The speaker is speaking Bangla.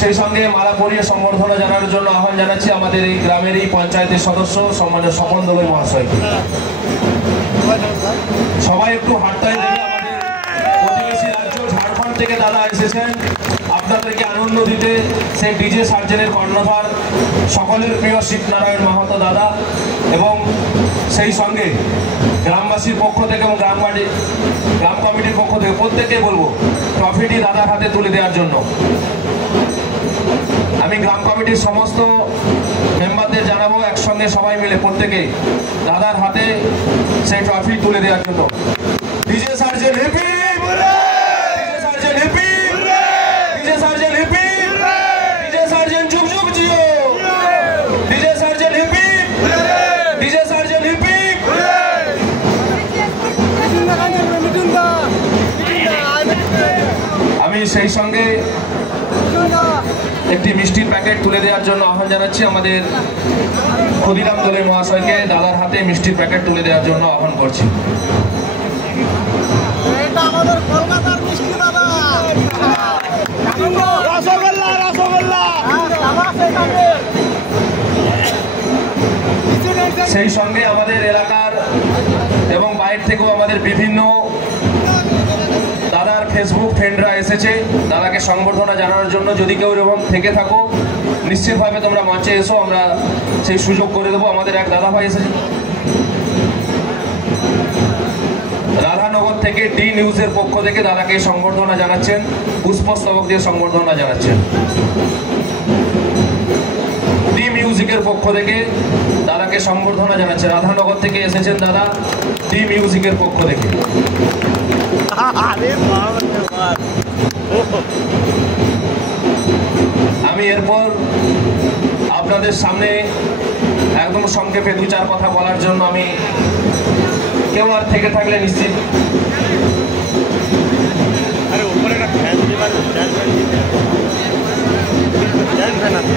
সেই সঙ্গে মালা পরিয়ে সম্বর্ধনা জানানোর জন্য আহ্বান জানাচ্ছি আমাদের এই গ্রামের এই পঞ্চায়েতের সদস্য সম্মানীয় স্বপন দলুই মহাশয়কে। সবাই একটু হাততালি দেবে। আমাদের প্রতিবেশী রাজ্য ঝাড়খণ্ড থেকে দাদা এসেছেন আপনাদেরকে আনন্দ দিতে। সেই ডিজে সার্জেনের কর্ণধার সকলের প্রিয় শিবনারায়ণ মাহাতো দাদা এবং সেই সঙ্গে গ্রামবাসীর পক্ষ থেকে এবং গ্রাম কমিটির পক্ষ থেকে প্রত্যেককে বলবো ট্রফিটি দাদার হাতে তুলে দেওয়ার জন্য। আমি গ্রাম কমিটির সমস্ত মেম্বারদের জানাবো একসঙ্গে সবাই মিলে প্রত্যেকে দাদার হাতে সেই ট্রফি তুলে দেওয়ার জন্য। ডিজে সার্জেন হিপি, ডিজে সার্জেন হিপি, ডিজে সার্জেন হিপি, ডিজে সার্জেন যুগ যুগ জিও, ডিজে সার্জেন হিপি, ডিজে সার্জেন হিপি। আমি সেই সঙ্গে একটি মিষ্টির প্যাকেট তুলে দেওয়ার জন্য আহ্বান জানাচ্ছি আমাদের ক্ষুদিরাম দলুই মহাশয়কে। দাদার হাতে মিষ্টির প্যাকেট তুলে দেওয়ার জন্য আহ্বান করছি। সেই সঙ্গে আমাদের এলাকার এবং বাইরে থেকেও আমাদের বিভিন্ন দাদার ফেসবুক ফ্রেন্ডরা এসেছে দাদাকে সংবর্ধনা জানানোর জন্য। যদি কেউ এরকম থেকে থাকো নিশ্চিতভাবে তোমরা মঞ্চে এসো, আমরা সেই সুযোগ করে দেবো। আমাদের এক দাদা ভাই এসেছে রাধানগর থেকে, ডি নিউজের পক্ষ থেকে দাদাকে সংবর্ধনা জানাচ্ছেন, পুষ্পস্তবক দিয়ে সংবর্ধনা জানাচ্ছেন। ডি মিউজিকের পক্ষ থেকে দাদাকে সংবর্ধনা জানাচ্ছে। রাধানগর থেকে এসেছেন দাদা, ডি মিউজিকের পক্ষ থেকে। আমি এরপর আপনাদের সামনে একদম সংক্ষেপে দু চার কথা বলার জন্য আমি কেউ আর থেকে থাকলে নিশ্চিত আরে উপরে একটা ফ্যান দিবেন, ফ্যান আছে।